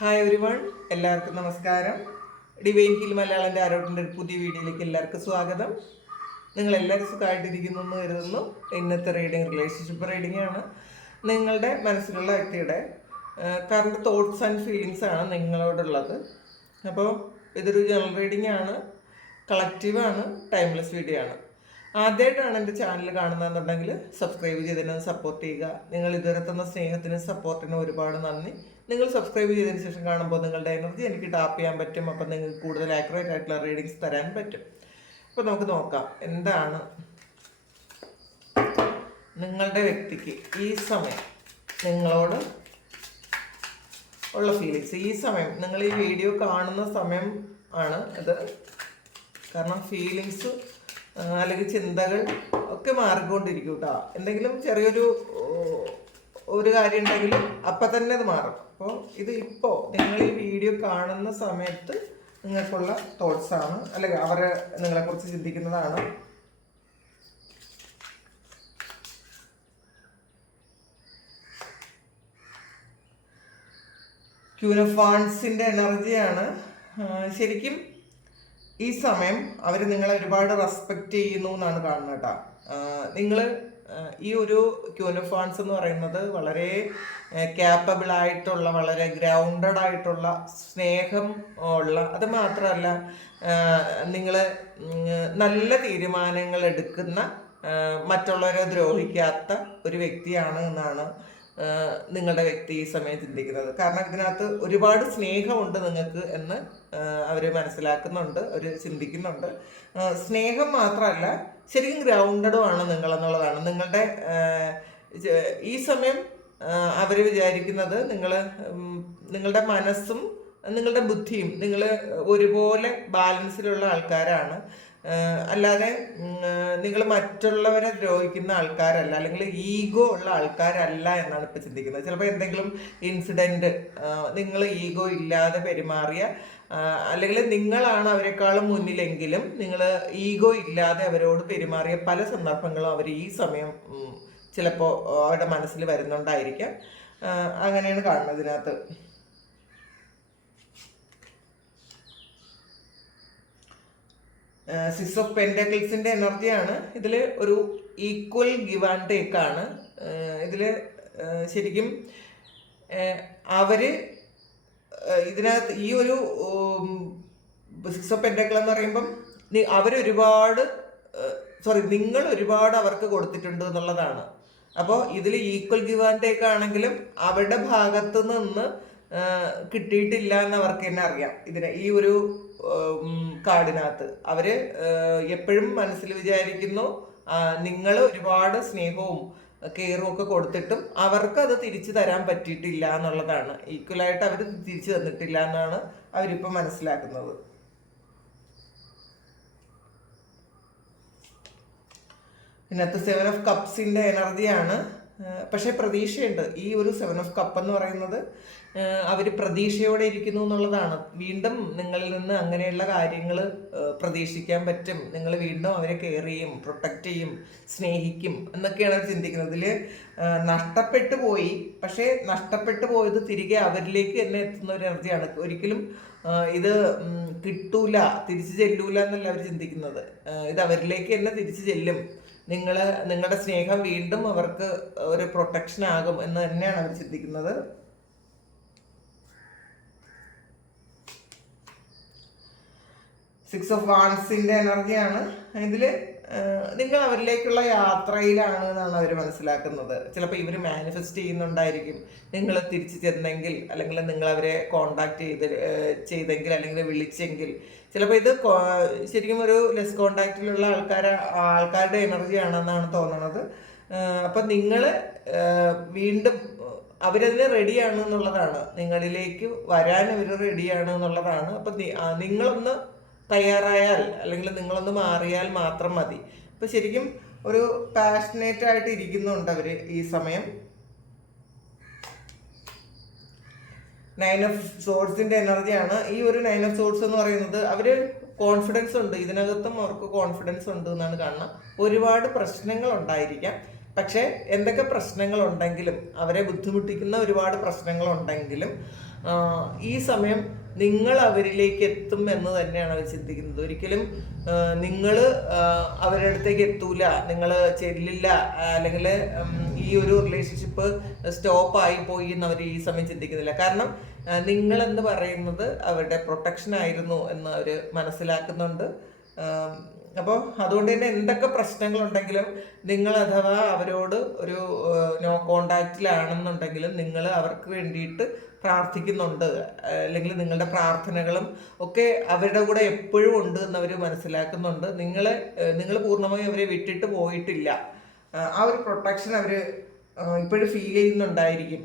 Hi everyone, എല്ലാവർക്കും നമസ്കാരം. Divine heal മലയാളൻ്റെ ആരോട്ടിൻ്റെ ഒരു പുതിയ വീഡിയോയിലേക്ക് എല്ലാവർക്കും സ്വാഗതം. നിങ്ങളെല്ലാവരും സുഖമായിട്ടിരിക്കുന്നു എന്ന് കരുതുന്നു. ഇന്നത്തെ റീഡിങ് റിലേഷൻഷിപ്പ് റീഡിംഗ് ആണ്. നിങ്ങളുടെ മനസ്സിലുള്ള വ്യക്തിയുടെ കറണ്ട് തോട്ട്സ് ആൻഡ് ഫീലിങ്സ് ആണ് നിങ്ങളോടുള്ളത്. അപ്പോൾ ഇതൊരു ജനറൽ റീഡിംഗ് ആണ്, കളക്റ്റീവാണ്, ടൈംലെസ് വീഡിയോ ആണ്. ആദ്യമായിട്ടാണ് എൻ്റെ ചാനൽ കാണുന്നതെന്നുണ്ടെങ്കിൽ സബ്സ്ക്രൈബ് ചെയ്തതിന് സപ്പോർട്ട് ചെയ്യുക. നിങ്ങൾ ഇതുവരെ തന്ന സ്നേഹത്തിനും സപ്പോർട്ടിനും ഒരുപാട് നന്ദി. നിങ്ങൾ സബ്സ്ക്രൈബ് ചെയ്തതിന് ശേഷം കാണുമ്പോൾ നിങ്ങളുടെ എനർജി എനിക്ക് ടാപ്പ് ചെയ്യാൻ പറ്റും. അപ്പം നിങ്ങൾക്ക് കൂടുതൽ ആക്യുറേറ്റ് ആയിട്ടുള്ള റീഡിങ്സ് തരാൻ പറ്റും. അപ്പോൾ നമുക്ക് നോക്കാം എന്താണ് നിങ്ങളുടെ വ്യക്തിക്ക് ഈ സമയം നിങ്ങളോട് ഉള്ള ഫീലിങ്സ്. ഈ സമയം നിങ്ങൾ ഈ വീഡിയോ കാണുന്ന സമയം ആണ് ഇത്. കാരണം ഫീലിങ്സ് അല്ലെങ്കിൽ ചിന്തകൾ ഒക്കെ മാറിക്കൊണ്ടിരിക്കും കേട്ടോ. എന്തെങ്കിലും ചെറിയൊരു കാര്യം ഉണ്ടെങ്കിലും അപ്പം തന്നെ അത് മാറും. അപ്പോൾ ഇത് ഇപ്പോൾ നിങ്ങൾ ഈ വീഡിയോ കാണുന്ന സമയത്ത് നിങ്ങൾക്കുള്ള തോട്ട്സാണ്, അല്ലെങ്കിൽ അവരെ നിങ്ങളെക്കുറിച്ച് ചിന്തിക്കുന്നതാണ്. ക്യൂൻ ഓഫ് വാൻഡ്സിൻ്റെ എനർജിയാണ്. ശരിക്കും ഈ സമയം അവർ നിങ്ങളെ ഒരുപാട് റെസ്പെക്റ്റ് ചെയ്യുന്നു എന്നാണ് കാണുന്നത് കേട്ടോ. നിങ്ങൾ ഈ ഒരു ക്യൂൻ ഓഫ് വാൻഡ്സ് എന്ന് പറയുന്നത് വളരെ ക്യാപ്പബിൾ ആയിട്ടുള്ള, വളരെ ഗ്രൗണ്ടഡ് ആയിട്ടുള്ള, സ്നേഹം ഉള്ള, അത് മാത്രമല്ല നിങ്ങൾ നല്ല തീരുമാനങ്ങൾ എടുക്കുന്ന, മറ്റുള്ളവരെ ദ്രോഹിക്കാത്ത ഒരു വ്യക്തിയാണ് എന്നാണ് നിങ്ങളുടെ വ്യക്തി ഈ സമയം ചിന്തിക്കുന്നത്. കാരണം ഇതിനകത്ത് ഒരുപാട് സ്നേഹമുണ്ട് നിങ്ങൾക്ക് എന്ന് അവർ മനസ്സിലാക്കുന്നുണ്ട്, അവർ ചിന്തിക്കുന്നുണ്ട്. സ്നേഹം മാത്രമല്ല, ശരിക്കും ഗ്രൗണ്ടഡും ആണ് നിങ്ങളെന്നുള്ളതാണ്. നിങ്ങളുടെ ഈ സമയം അവർ വിചാരിക്കുന്നത് നിങ്ങളുടെ മനസ്സും നിങ്ങളുടെ ബുദ്ധിയും നിങ്ങൾ ഒരുപോലെ ബാലൻസിലുള്ള ആൾക്കാരാണ്. അല്ലാതെ നിങ്ങൾ മറ്റുള്ളവരെ ദ്രോഹിക്കുന്ന ആൾക്കാരല്ല, അല്ലെങ്കിൽ ഈഗോ ഉള്ള ആൾക്കാരല്ല എന്നാണ് ഇപ്പം ചിന്തിക്കുന്നത്. ചിലപ്പോൾ എന്തെങ്കിലും ഇൻസിഡൻറ്റ് നിങ്ങൾ ഈഗോ ഇല്ലാതെ പെരുമാറിയ, അല്ലെങ്കിൽ നിങ്ങളാണ് അവരെക്കാളും മുന്നിലെങ്കിലും നിങ്ങൾ ഈഗോ ഇല്ലാതെ അവരോട് പെരുമാറിയ പല സന്ദർഭങ്ങളും അവർ ഈ സമയം ചിലപ്പോൾ അവരുടെ മനസ്സിൽ വരുന്നുണ്ടായിരിക്കാം. അങ്ങനെയാണ് കാണുന്നത് ഇതിനകത്ത്. സിക്സ് ഓഫ് പെൻറ്റക്കിൾസിൻ്റെ എനർജിയാണ്. ഇതിൽ ഒരു ഈക്വൽ ഗിവ് ആൻഡ് ടേക്ക് ആണ്. ഇതിൽ ശരിക്കും അവർ ഇതിനകത്ത് ഈ ഒരു സിക്സ് ഓഫ് പെൻറ്റക്കിൾ എന്ന് പറയുമ്പം നിങ്ങൾ ഒരുപാട് അവർക്ക് കൊടുത്തിട്ടുണ്ട് എന്നുള്ളതാണ്. അപ്പോൾ ഇതിൽ ഈക്വൽ ഗിവ് ആൻഡ് ടേക്ക് ആണെങ്കിലും അവരുടെ ഭാഗത്ത് നിന്ന് കിട്ടിയിട്ടില്ല എന്ന് അവർക്ക് തന്നെ അറിയാം. ഈ ഒരു കാർഡിനകത്ത് അവർ എപ്പോഴും മനസ്സിൽ വിചാരിക്കുന്നു നിങ്ങൾ ഒരുപാട് സ്നേഹവും കെയറും ഒക്കെ കൊടുത്തിട്ടും അവർക്ക് അത് തിരിച്ചു തരാൻ പറ്റിയിട്ടില്ല എന്നുള്ളതാണ്. ഈക്വലായിട്ട് അവർ തിരിച്ചു തന്നിട്ടില്ല എന്നാണ് അവരിപ്പോൾ മനസ്സിലാക്കുന്നത്. ഇതിനകത്ത് 7 ഓഫ് കപ്സിൻ്റെ എനർജിയാണ്. പക്ഷേ പ്രതീക്ഷയുണ്ട്. ഈ ഒരു 7 ഓഫ് കപ്പ് എന്ന് പറയുന്നത് അവർ പ്രതീക്ഷയോടെ ഇരിക്കുന്നു എന്നുള്ളതാണ്. വീണ്ടും നിങ്ങളിൽ നിന്ന് അങ്ങനെയുള്ള കാര്യങ്ങൾ പ്രതീക്ഷിക്കാൻ പറ്റും. നിങ്ങൾ വീണ്ടും അവരെ കെയർ ചെയ്യും, പ്രൊട്ടക്റ്റ് ചെയ്യും, സ്നേഹിക്കും എന്നൊക്കെയാണ് അവർ ചിന്തിക്കുന്നത്. ഇതിൽ നഷ്ടപ്പെട്ടു പോയി, പക്ഷേ നഷ്ടപ്പെട്ടു പോയത് തിരികെ അവരിലേക്ക് തന്നെ എത്തുന്ന ഒരു എനർജിയാണ്. ഒരിക്കലും ഇത് കിട്ടൂല, തിരിച്ചു ചെല്ലൂല എന്നല്ല അവർ ചിന്തിക്കുന്നത്. ഇത് അവരിലേക്ക് തന്നെ തിരിച്ചു ചെല്ലും. നിങ്ങളുടെ സ്നേഹം വീണ്ടും അവർക്ക് ഒരു പ്രൊട്ടക്ഷൻ ആകും എന്ന് തന്നെയാണ് അവർ ചിന്തിക്കുന്നത്. സിക്സ് ഓഫ് വാൻഡ്സിൻ്റെ എനർജിയാണ്. ഇതിൽ നിങ്ങൾ അവരിലേക്കുള്ള യാത്രയിലാണ് എന്നാണ് അവർ മനസ്സിലാക്കുന്നത്. ചിലപ്പോൾ ഇവർ മാനിഫെസ്റ്റ് ചെയ്യുന്നുണ്ടായിരിക്കും നിങ്ങൾ തിരിച്ചു ചെന്നെങ്കിൽ, അല്ലെങ്കിൽ നിങ്ങൾ അവരെ കോണ്ടാക്ട് ചെയ്തെങ്കിൽ, അല്ലെങ്കിൽ വിളിച്ചെങ്കിൽ. ചിലപ്പോൾ ഇത് ശരിക്കും ഒരു ലെസ് കോണ്ടാക്റ്റിലുള്ള ആൾക്കാരുടെ എനർജിയാണെന്നാണ് തോന്നുന്നത്. അപ്പം നിങ്ങൾ വീണ്ടും അവരതിന് റെഡിയാണ് എന്നുള്ളതാണ്. നിങ്ങളിലേക്ക് വരാൻ അവർ റെഡിയാണ് എന്നുള്ളതാണ്. അപ്പം നിങ്ങളൊന്ന് തയ്യാറായാൽ, അല്ലെങ്കിൽ നിങ്ങളൊന്ന് മാറിയാൽ മാത്രം മതി. അപ്പം ശരിക്കും ഒരു പാഷനേറ്റ് ആയിട്ട് ഇരിക്കുന്നുണ്ട് അവർ ഈ സമയം. 9 ഓഫ് സോർഡ്സിൻ്റെ എനർജിയാണ്. ഈ ഒരു 9 ഓഫ് സോർഡ്സ് എന്ന് പറയുന്നത് അവർ കോൺഫിഡൻസ് ഉണ്ട്, ഇതിനകത്തും അവർക്ക് കോൺഫിഡൻസ് ഉണ്ട് എന്നാണ് കാണുന്നത്. ഒരുപാട് പ്രശ്നങ്ങൾ ഉണ്ടായിരിക്കാം, പക്ഷേ എന്തൊക്കെ പ്രശ്നങ്ങളുണ്ടെങ്കിലും, അവരെ ബുദ്ധിമുട്ടിക്കുന്ന ഒരുപാട് പ്രശ്നങ്ങളുണ്ടെങ്കിലും ഈ സമയം നിങ്ങൾ അവരിലേക്ക് എത്തും എന്ന് തന്നെയാണ് അവർ ചിന്തിക്കുന്നത്. ഒരിക്കലും നിങ്ങൾ അവരുടെ അടുത്തേക്ക് എത്തൂല, നിങ്ങൾ ചെല്ലില്ല, അല്ലെങ്കിൽ ഈ ഒരു റിലേഷൻഷിപ്പ് സ്റ്റോപ്പായി പോയി എന്ന് അവർ ഈ സമയം ചിന്തിക്കുന്നില്ല. കാരണം നിങ്ങളെന്ന് പറയുന്നത് അവരുടെ പ്രൊട്ടക്ഷൻ ആയിരുന്നു എന്ന് അവർ മനസ്സിലാക്കുന്നുണ്ട്. അപ്പോൾ അതുകൊണ്ട് തന്നെ എന്തൊക്കെ പ്രശ്നങ്ങളുണ്ടെങ്കിലും നിങ്ങൾ അഥവാ അവരോട് ഒരു നോ കോണ്ടാക്റ്റിലാണെന്നുണ്ടെങ്കിലും നിങ്ങൾ അവർക്ക് വേണ്ടിയിട്ട് പ്രാർത്ഥിക്കുന്നുണ്ട്, അല്ലെങ്കിൽ നിങ്ങളുടെ പ്രാർത്ഥനകളും ഒക്കെ അവരുടെ കൂടെ എപ്പോഴും ഉണ്ട് എന്നവർ മനസ്സിലാക്കുന്നുണ്ട്. നിങ്ങൾ പൂർണ്ണമായും അവരെ വിട്ടിട്ട് പോയിട്ടില്ല. ആ ഒരു പ്രൊട്ടക്ഷൻ അവർ ഇപ്പോഴും ഫീൽ ചെയ്യുന്നുണ്ടായിരിക്കും.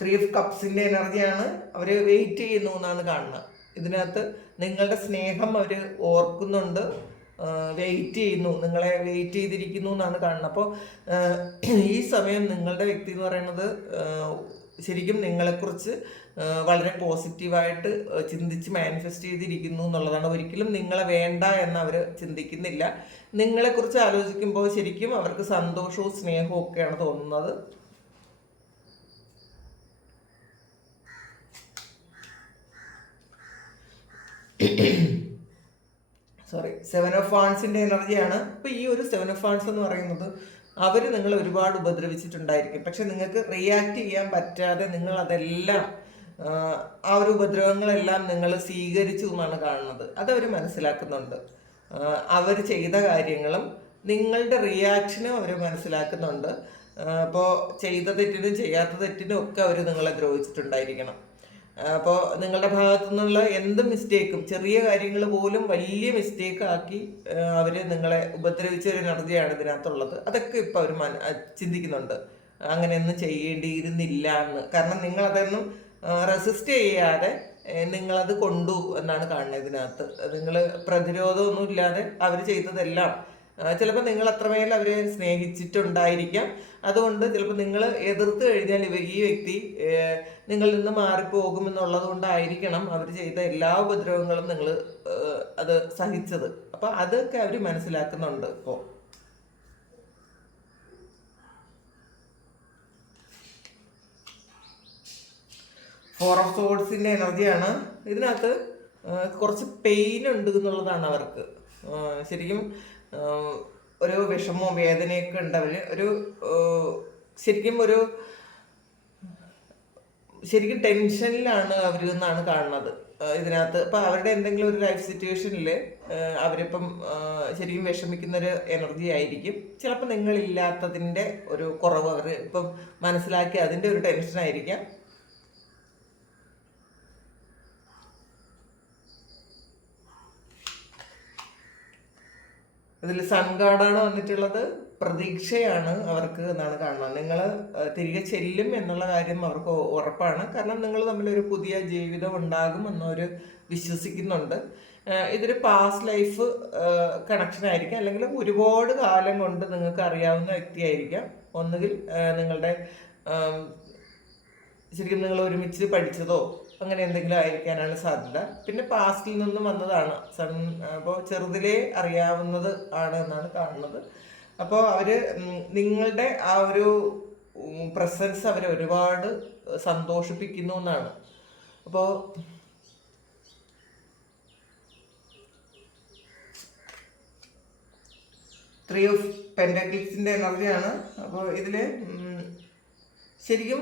3 ഓഫ് കപ്സിൻ്റെ എനർജിയാണ്. അവർ വെയിറ്റ് ചെയ്യുന്നു എന്നാണ് കാണുന്നത്. ഇതിനകത്ത് നിങ്ങളുടെ സ്നേഹം അവർ ഓർക്കുന്നുണ്ട്, വെയിറ്റ് ചെയ്യുന്നു, നിങ്ങളെ വെയിറ്റ് ചെയ്തിരിക്കുന്നു എന്നാണ് കാണുന്നത്. അപ്പോൾ ഈ സമയം നിങ്ങളുടെ വ്യക്തി എന്ന് പറയുന്നത് ശരിക്കും നിങ്ങളെക്കുറിച്ച് വളരെ പോസിറ്റീവായിട്ട് ചിന്തിച്ച് മാനിഫെസ്റ്റ് ചെയ്തിരിക്കുന്നു എന്നുള്ളതാണ്. ഒരിക്കലും നിങ്ങളെ വേണ്ട എന്ന് അവർ ചിന്തിക്കുന്നില്ല. നിങ്ങളെക്കുറിച്ച് ആലോചിക്കുമ്പോൾ ശരിക്കും അവർക്ക് സന്തോഷവും സ്നേഹവും ഒക്കെയാണ് തോന്നുന്നത്. സോറി, 7 ഓഫ് വാൺസിൻ്റെ എനർജിയാണ്. അപ്പോൾ ഈ ഒരു 7 ഓഫ് വാൺസ് എന്ന് പറയുന്നത് അവർ നിങ്ങളെ ഒരുപാട് ഉപദ്രവിച്ചിട്ടുണ്ടായിരിക്കും. പക്ഷെ നിങ്ങൾക്ക് റിയാക്ട് ചെയ്യാൻ പറ്റാതെ നിങ്ങൾ അതെല്ലാം ആ ഒരു ഉപദ്രവങ്ങളെല്ലാം നിങ്ങൾ സ്വീകരിച്ചു എന്നാണ് കാണുന്നത്. അതവർ മനസ്സിലാക്കുന്നുണ്ട്. അവർ ചെയ്ത കാര്യങ്ങളും നിങ്ങളുടെ റിയാക്ഷനും അവർ മനസ്സിലാക്കുന്നുണ്ട്. അപ്പോൾ ചെയ്ത തെറ്റിനും ചെയ്യാത്ത തെറ്റിനും ഒക്കെ അവർ നിങ്ങളെ ദ്രോഹിച്ചിട്ടുണ്ടായിരിക്കണം. അപ്പോൾ നിങ്ങളുടെ ഭാഗത്തു നിന്നുള്ള എന്ത് മിസ്റ്റേക്കും, ചെറിയ കാര്യങ്ങൾ പോലും വലിയ മിസ്റ്റേക്ക് ആക്കി അവർ നിങ്ങളെ ഉപദ്രവിച്ച ഒരു എനർജിയാണ് ഇതിനകത്തുള്ളത്. അതൊക്കെ ഇപ്പോൾ അവർ ചിന്തിക്കുന്നുണ്ട്, അങ്ങനെയൊന്നും ചെയ്യേണ്ടിയിരുന്നില്ല എന്ന്. കാരണം നിങ്ങളതൊന്നും റെസിസ്റ്റ് ചെയ്യാതെ നിങ്ങളത് കൊണ്ടു എന്നാണ് കാണുന്നത് ഇതിനകത്ത്. നിങ്ങൾ പ്രതിരോധമൊന്നും ഇല്ലാതെ അവർ ചെയ്തതെല്ലാം ചിലപ്പോൾ നിങ്ങൾ അത്രമേൽ അവരെ സ്നേഹിച്ചിട്ടുണ്ടായിരിക്കാം. അതുകൊണ്ട് ചിലപ്പോൾ നിങ്ങൾ എതിർത്ത് കഴിഞ്ഞാൽ ഈ വ്യക്തി നിങ്ങളിൽ നിന്ന് മാറിപ്പോകുമെന്നുള്ളത് കൊണ്ടായിരിക്കണം അവർ ചെയ്ത എല്ലാ ഉപദ്രവങ്ങളും നിങ്ങൾ അത് സഹിച്ചത്. അപ്പം അതൊക്കെ അവർ മനസ്സിലാക്കുന്നുണ്ട്. ഇപ്പോൾ 4 ഓഫ് സോഡ്സിൻ്റെ എനർജിയാണ്. ഇതിനകത്ത് കുറച്ച് പെയിൻ ഉണ്ട് എന്നുള്ളതാണ് അവർക്ക്. ശരിക്കും ഒരു വിഷമോ വേദനയൊക്കെ ഉണ്ട്. അവർ ഒരു ശരിക്കും ടെൻഷനിലാണ് അവർ എന്നാണ് കാണുന്നത് ഇതിനകത്ത്. അപ്പം അവരുടെ എന്തെങ്കിലും ഒരു ലൈഫ് സിറ്റുവേഷനിൽ അവരിപ്പം ശരിക്കും വിഷമിക്കുന്നൊരു എനർജി ആയിരിക്കും. ചിലപ്പോൾ നിങ്ങളില്ലാത്തതിൻ്റെ ഒരു കുറവ് അവർ ഇപ്പം മനസ്സിലാക്കി അതിൻ്റെ ഒരു ടെൻഷനായിരിക്കാം. ഇതിൽ സൺ കാർഡാണ് വന്നിട്ടുള്ളത്. പ്രതീക്ഷയാണ് അവർക്ക് എന്നാണ് കാണുന്നത്. നിങ്ങൾ തിരികെ ചെല്ലും എന്നുള്ള കാര്യം അവർക്ക് ഉറപ്പാണ്. കാരണം നിങ്ങൾ തമ്മിലൊരു പുതിയ ജീവിതം ഉണ്ടാകും എന്നവർ വിശ്വസിക്കുന്നുണ്ട്. ഇതൊരു പാസ്റ്റ് ലൈഫ് കണക്ഷൻ ആയിരിക്കാം, അല്ലെങ്കിൽ ഒരുപാട് കാലം കൊണ്ട് നിങ്ങൾക്ക് അറിയാവുന്ന വ്യക്തിയായിരിക്കാം. ഒന്നുകിൽ നിങ്ങളുടെ ശരിക്കും നിങ്ങൾ ഒരുമിച്ച് പഠിച്ചതോ അങ്ങനെ എന്തെങ്കിലും ആയിരിക്കാനാണ് സാധ്യത. പിന്നെ പാസ്റ്റിൽ നിന്നും വന്നതാണ് അപ്പോൾ ചെറുതിലേ അറിയാവുന്നത് ആണ് എന്നാണ് കാണുന്നത്. അപ്പോൾ അവർ നിങ്ങളുടെ ആ ഒരു പ്രസൻസ് അവരെ ഒരുപാട് സന്തോഷിപ്പിക്കുന്നു എന്നാണ്. അപ്പോൾ ത്രീ ഓഫ് പെൻഡക്കിൾസിൻ്റെ എനർജിയാണ്. അപ്പോൾ ഇതിൽ ശരിക്കും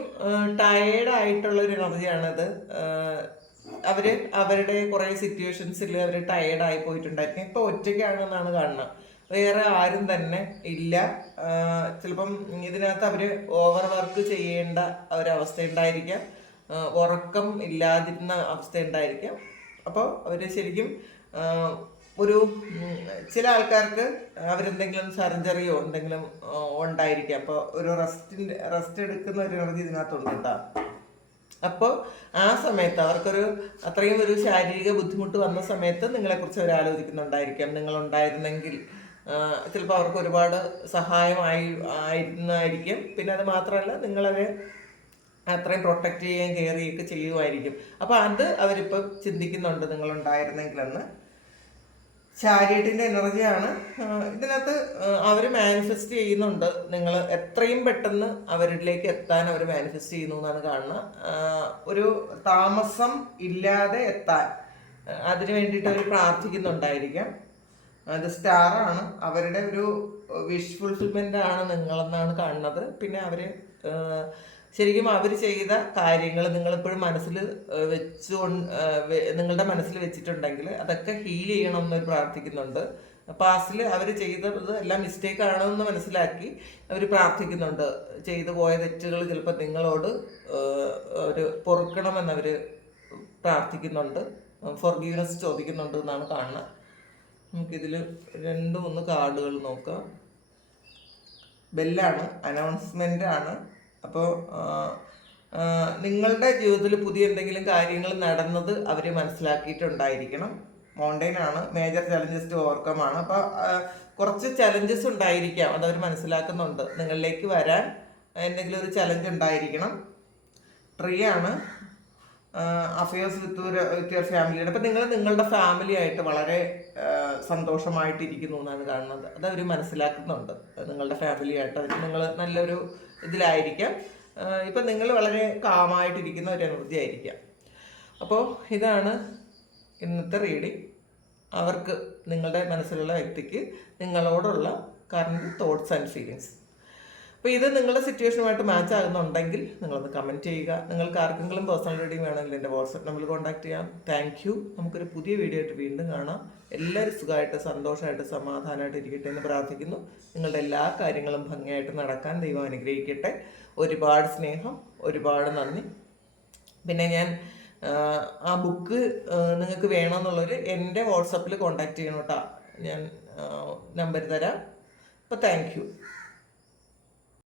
ടയേർഡായിട്ടുള്ളൊരു എനർജിയാണത്. അവരുടെ കുറേ സിറ്റുവേഷൻസിൽ അവർ ടയേർഡായി പോയിട്ടുണ്ടായിരിക്കും. ഇപ്പോൾ ഒറ്റയ്ക്കാണെന്നാണ് കാണുന്നത്, വേറെ ആരും തന്നെ ഇല്ല. ചിലപ്പം ഇതിനകത്ത് അവർ ഓവർ വർക്ക് ചെയ്യേണ്ട ഒരവസ്ഥ ഉണ്ടായിരിക്കാം, ഉറക്കം ഇല്ലാതിരുന്ന അവസ്ഥ ഉണ്ടായിരിക്കാം. അപ്പോൾ അവർ ശരിക്കും ഒരു ചില ആൾക്കാർക്ക് അവരെന്തെങ്കിലും സർജറിയോ എന്തെങ്കിലും ഉണ്ടായിരിക്കാം. അപ്പോൾ ഒരു റെസ്റ്റ് എടുക്കുന്ന ഒരു എനർജി ഇതിനകത്തുണ്ട് കേട്ടോ. അപ്പോൾ ആ സമയത്ത് അവർക്കൊരു അത്രയും ഒരു ശാരീരിക ബുദ്ധിമുട്ട് വന്ന സമയത്ത് നിങ്ങളെക്കുറിച്ച് അവർ ആലോചിക്കുന്നുണ്ടായിരിക്കാം. നിങ്ങളുണ്ടായിരുന്നെങ്കിൽ ചിലപ്പോൾ അവർക്ക് ഒരുപാട് ആയിരുന്നായിരിക്കും. പിന്നെ അത് മാത്രമല്ല നിങ്ങളവരെ അത്രയും പ്രൊട്ടക്റ്റ് ചെയ്യുകയും കെയർ ചെയ്യുകയൊക്കെ ചെയ്യുമായിരിക്കും. അപ്പോൾ അത് അവരിപ്പോൾ ചിന്തിക്കുന്നുണ്ട് നിങ്ങളുണ്ടായിരുന്നെങ്കിലെന്ന്. ചാരിയറ്റിൻ്റെ എനർജിയാണ് ഇതിനകത്ത്. അവർ മാനിഫെസ്റ്റ് ചെയ്യുന്നുണ്ട്, നിങ്ങൾ എത്രയും പെട്ടെന്ന് അവരിലേക്ക് എത്താൻ അവർ മാനിഫെസ്റ്റ് ചെയ്യുന്നു എന്നാണ് കാണുന്നത്. ഒരു താമസം ഇല്ലാതെ എത്താൻ അതിന് വേണ്ടിയിട്ട് അവർ പ്രാർത്ഥിക്കുന്നുണ്ടായിരിക്കാം. അത് സ്റ്റാറാണ്, അവരുടെ ഒരു വിഷ് ഫുൾഫിൽമെൻ്റ് ആണ് നിങ്ങളെന്നാണ് കാണുന്നത്. പിന്നെ അവർ ശരിക്കും അവർ ചെയ്ത കാര്യങ്ങൾ നിങ്ങളിപ്പോഴും മനസ്സിൽ നിങ്ങളുടെ മനസ്സിൽ വെച്ചിട്ടുണ്ടെങ്കിൽ അതൊക്കെ ഹീൽ ചെയ്യണം എന്നൊരു പ്രാർത്ഥിക്കുന്നുണ്ട്. പാസ്റ്റിൽ അവർ ചെയ്തത് എല്ലാം മിസ്റ്റേക്ക് ആണെന്ന് മനസ്സിലാക്കി അവർ പ്രാർത്ഥിക്കുന്നുണ്ട്. ചെയ്തു പോയ തെറ്റുകൾ ചിലപ്പോൾ നിങ്ങളോട് ഒരു പൊറുക്കണമെന്നവർ പ്രാർത്ഥിക്കുന്നുണ്ട്, ഫോർഗീവ്നെസ് ചോദിക്കുന്നുണ്ട് എന്നാണ് കാണുന്നത്. നമുക്കിതിൽ 2-3 കാർഡുകൾ നോക്കാം. ബെല്ലാണ്, അനൗൺസ്മെൻ്റ് ആണ്. അപ്പോൾ നിങ്ങളുടെ ജീവിതത്തിൽ പുതിയ എന്തെങ്കിലും കാര്യങ്ങൾ നടന്നത് അവർ മനസ്സിലാക്കിയിട്ടുണ്ടായിരിക്കണം. മൗണ്ടെയിൻ ആണ്, മേജർ ചലഞ്ചസ് ടു ഓവർകം ആണ്. അപ്പോൾ കുറച്ച് ചലഞ്ചസ് ഉണ്ടായിരിക്കാം, അതവർ മനസ്സിലാക്കുന്നുണ്ട്. നിങ്ങളിലേക്ക് വരാൻ എന്തെങ്കിലും ഒരു ചലഞ്ച് ഉണ്ടായിരിക്കണം. ട്രീ ആണ്, അഫയേഴ്സ് വിത്ത് യുവർ ഫാമിലിയാണ്. അപ്പം നിങ്ങൾ നിങ്ങളുടെ ഫാമിലി ആയിട്ട് വളരെ സന്തോഷമായിട്ടിരിക്കുന്നു എന്നാണ് കാണുന്നത്. അതവർ മനസ്സിലാക്കുന്നുണ്ട്. നിങ്ങളുടെ ഫാമിലി ആയിട്ട് അവർ നിങ്ങൾ നല്ലൊരു ഇതിലായിരിക്കാം. ഇപ്പം നിങ്ങൾ വളരെ കാമായിട്ടിരിക്കുന്ന ഒരു എനർജി ആയിരിക്കാം. അപ്പോൾ ഇതാണ് ഇന്നത്തെ റീഡിങ്. അവർക്ക്, നിങ്ങളുടെ മനസ്സിലുള്ള വ്യക്തിക്ക് നിങ്ങളോടുള്ള കറണ്ട് തോട്ട്സ് ആൻഡ് ഫീലിങ്സ്. അപ്പോൾ ഇത് നിങ്ങളുടെ സിറ്റുവേഷനുമായിട്ട് മാച്ച് ആകുന്നുണ്ടെങ്കിൽ നിങ്ങളൊന്ന് കമൻറ്റ് ചെയ്യുക. നിങ്ങൾക്ക് ആർക്കെങ്കിലും പേഴ്സണൽ റീഡിങ് വേണമെങ്കിൽ എൻ്റെ വാട്സപ്പ് നമ്പറിൽ കോൺടാക്ട് ചെയ്യാം. Thank you. നമുക്കൊരു പുതിയ വീഡിയോ ആയിട്ട് വീണ്ടും കാണാം. എല്ലാവരും സുഖമായിട്ട് സന്തോഷമായിട്ട് സമാധാനമായിട്ട് ഇരിക്കട്ടെ എന്ന് പ്രാർത്ഥിക്കുന്നു. നിങ്ങളുടെ എല്ലാ കാര്യങ്ങളും ഭംഗിയായിട്ട് നടക്കാൻ ദൈവം അനുഗ്രഹിക്കട്ടെ. ഒരുപാട് സ്നേഹം, ഒരുപാട് നന്ദി. പിന്നെ ഞാൻ ആ ബുക്ക് നിങ്ങൾക്ക് വേണമെന്നുള്ളവർ എൻ്റെ വാട്സപ്പിൽ കോൺടാക്ട് ചെയ്യണം കേട്ടോ. ഞാൻ നമ്പർ തരാം. അപ്പോൾ താങ്ക് യു.